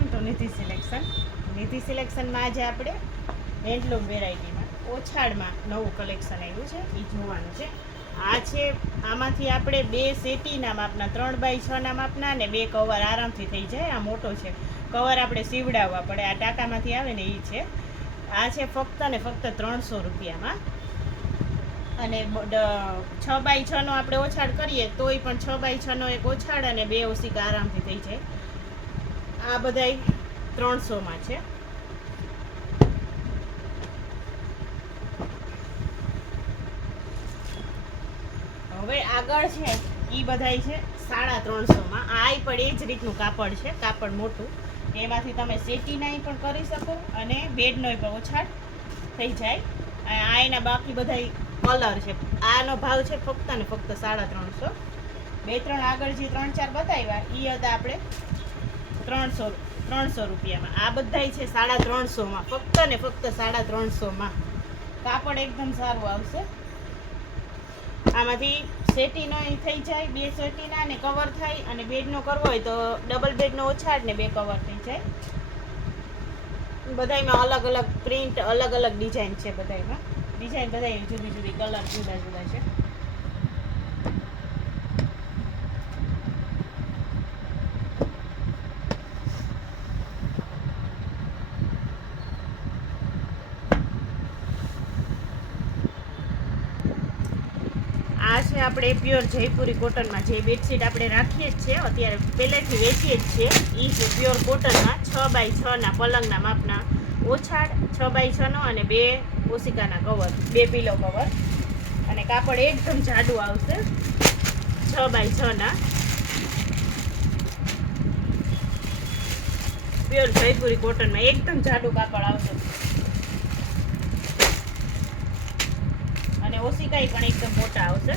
Welcome to Nidhi selection. Nidhi સિલેક્શનમાં આજે આપણે હેન્ડલૂમ વેરાયટીમાં ઓછાડમાં નવું કલેક્શન આવ્યું છે એ જોવાનું છે. આ છે, આમાંથી આપણે 2 સેટીના માપના 3x6 માપના અને 2 કવર આરામથી થઈ જાય. આ મોટો છે, કવર આપણે સીવડાવવા પડે, આ ટાંકામાંથી આવે ને એ છે. આ છે ફક્ત ને ફક્ત 300 રૂપિયામાં. અને 6x6 નો આપણે ઓછાડ કરીએ તોય પણ 6x6 નો એક ઓછાડ અને 2 ઓશિકા આરામથી થઈ જાય. આ બધાય 300માં છે. હવે આગળ છે એ બધાય છે 350માં. આ પણ એ જ રીતનું કાપડ છે, કાપડ મોટું. એમાંથી તમે સેટીનાય પણ કરી શકો અને બેડનો પણ ઓછાડ થઈ જાય. આ એના બાકી બધા કલર છે. આનો ભાવ છે ફક્ત ને ફક્ત 350. 2-3 આગળ જે 3-4 બતાવ્યા એ હતા આપણે 300 રૂપિયામાં. આ બધાય છે 350માં, ફક્ત ને ફક્ત 350માં. કાપડ એકદમ સારું આવશે. આમાંથી સેટીનો થઈ જાય, 2 સેટીના ને કવર થાય, અને બેડનો કરવો હોય તો ડબલ બેડનો ઓછાડ ને 2 કવર થઈ જાય. બધાયમાં અલગ અલગ પ્રિન્ટ, અલગ અલગ ડિઝાઇન છે. બધાયમાં ડિઝાઇન બધાય જુદી જુદી, કલર જુદા જુદા છે. આ છે આપણે પ્યોર જયપુરી કોટનમાં જે બેડશીટ આપણે રાખીએ જ છે, અત્યારે પહેલેથી વેચીએ જ છે. એ છે પ્યોર કોટનમાં 6x6 પલંગના માપના ઓછાડ, 6x6 અને 2 ઓશિકાના કવર, 2 પીલો કવર. અને કાપડ એકદમ જાડું આવશે 6x6 પ્યોર જયપુરી કોટનમાં એકદમ જાડું કાપડ આવશે. અને ઓશિકાઈ પણ એકદમ મોટા આવશે.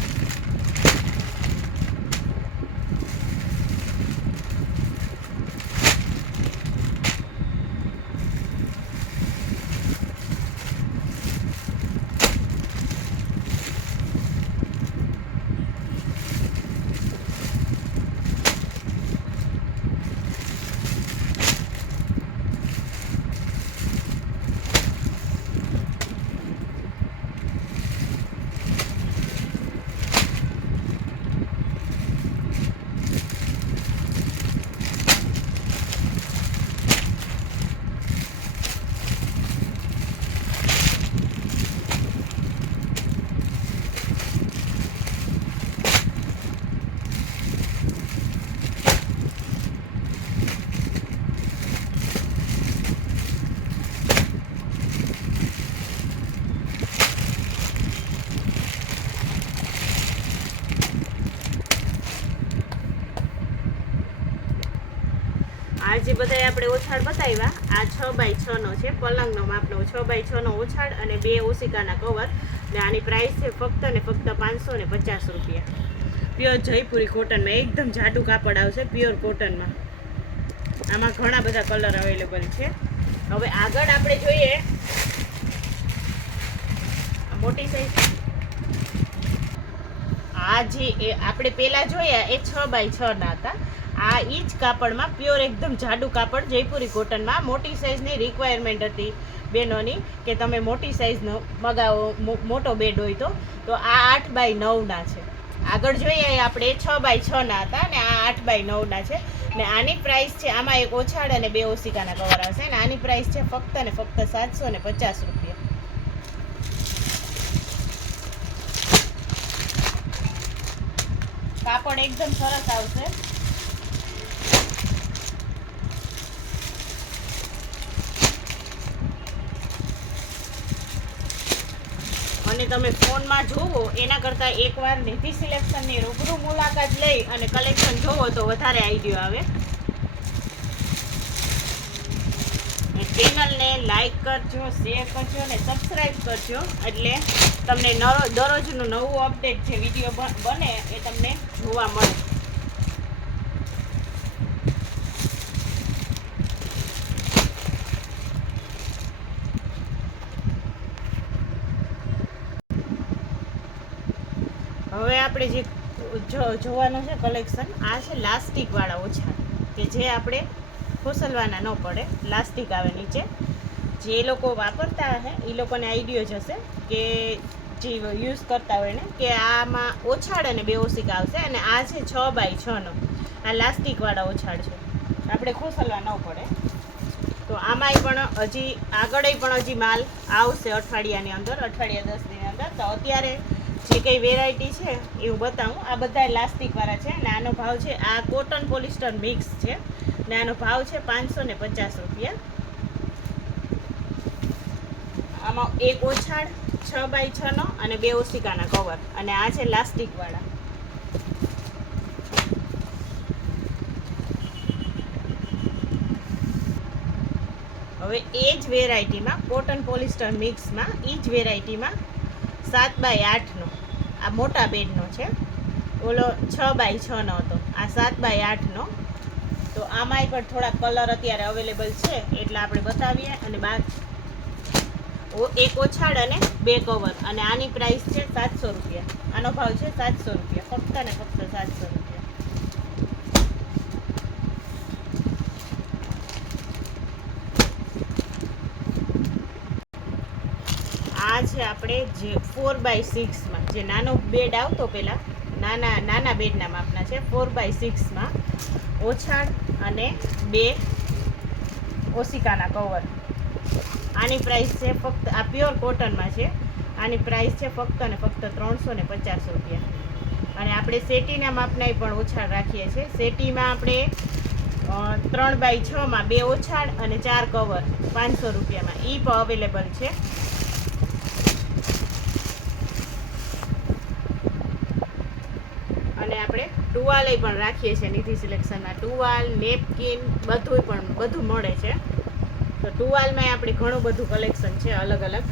આ જે બધા આપણે ઓછાડ બતાવ્યા, આ 6x6 છે, પલંગનો માપનો 6x6 ઓછાડ અને 2 ઓશિકાના કવર. ને આની પ્રાઇસ છે ફક્ત ને ફક્ત 550 રૂપિયા. પ્યોર જયપુરી કોટનમાં એકદમ જાડું કાપડ આવશે, પ્યોર કોટનમાં. આમાં ઘણા બધા કલર અવેલેબલ છે. હવે આગળ આપણે જોઈએ મોટી સાઈઝ. આ જે આપણે પહેલા જોયા એ 6x6 હતા. આ ઈ જ કાપડમાં પ્યોર એકદમ જાડું કાપડ જયપુરી કોટનમાં. મોટી સાઈઝની રિક્વાયરમેન્ટ હતી બહેનોની કે તમે મોટી સાઈઝનો મગાવો, મોટો બેડ હોય તો આ 8x9 છે. આગળ જોઈએ આપણે 6x6 હતા ને આ 8x9 છે. ને આની પ્રાઇસ છે, આમાં એક ઓછાડ અને 2 ઓશિકાના કવર આવશે. ને આની પ્રાઇસ છે ફક્ત ને ફક્ત 750 રૂપિયા. કાપડ એકદમ સરસ આવશે. અને તમે ફોનમાં જોવો એના કરતાં એકવાર નિધિ સિલેક્શનની રૂબરૂ મુલાકાત લઈ અને કલેક્શન જોવો તો વધારે આઈડિયો આવે. ચેનલને લાઈક કરજો, શેર કરજો અને સબસ્ક્રાઈબ કરજો, એટલે તમને દરરોજનું નવું અપડેટ જે વિડીયો બને એ તમને જોવા મળે. હવે આપણે જે જોવાનું છે કલેક્શન, આ છે લાસ્ટિક વાળા ઓછા કે જે આપણે ખોસલવાના ન પડે, લાસ્ટિક આવે નીચે. જે લોકો વાપરતા હશે એ લોકોને આઈડિયો જ હશે કે જે યુઝ કરતા હોય ને કે આમાં ઓછાડ અને બે ઓસિકા આવશે. અને આ છે 6x6નો, આ લાસ્ટિકવાળા ઓછાડ છે, આપણે ખોસલવા ન પડે. તો આમાંય પણ હજી આગળ પણ હજી માલ આવશે અઠવાડિયાની અંદર, અઠવાડિયા 10 દિનની અંદર. તો અત્યારે જે કંઈ વેરાયટી છે એ હું બતાવું. આ બધા લાસ્ટિકવાળા છે અને આનો ભાવ છે, આ કોટન પોલિસ્ટર મિક્સ છે ને આનો ભાવ છે 550 રૂપિયા. આમાં એક ઓછાડ 6x6નો અને બે ઓસિકાના કવર, અને આ છે લાસ્ટિકવાળા. હવે એ જ વેરાયટીમાં કોટન પોલિસ્ટર મિક્સમાં એ જ વેરાયટીમાં 7x8નો, આ મોટા બેડનો છે, ઓલો 6x6નો હતો, આ 7x8નો. તો આમાંય પણ થોડા કલર અત્યારે અવેલેબલ છે એટલે આપણે બતાવીએ. અને એક ઓછાડ અને બે કવર, અને આની પ્રાઇસ છે 700 રૂપિયા. આનો ભાવ છે 700 રૂપિયા, ફક્ત ને ફક્ત 700 રૂપિયા. આ છે આપણે જે 4x6માં જે નાનો બેડ આવતો પહેલાં, નાના બેડના માપના છે. 4x6માં ઓછાડ અને બે ઓસિકાના કવર. આની પ્રાઇસ છે ફક્ત, આ પ્યોર કોટનમાં છે, આની પ્રાઇસ છે ફક્ત ને ફક્ત 350 રૂપિયા. અને આપણે સેટીના માપનાય પણ ઓછાડ રાખીએ છીએ. સેટીમાં આપણે 3x6માં બે ઓછાડ અને 4 કવર 500 રૂપિયામાં એ પણ અવેલેબલ છે. અને આપણે ટુવાલ પણ રાખીએ છીએ નિધિ સિલેક્શનમાં. ટુવાલ, નેપકિન બધું મળે છે. તો ટુવાલમાં આપણે ઘણું બધું કલેક્શન છે અલગ અલગ.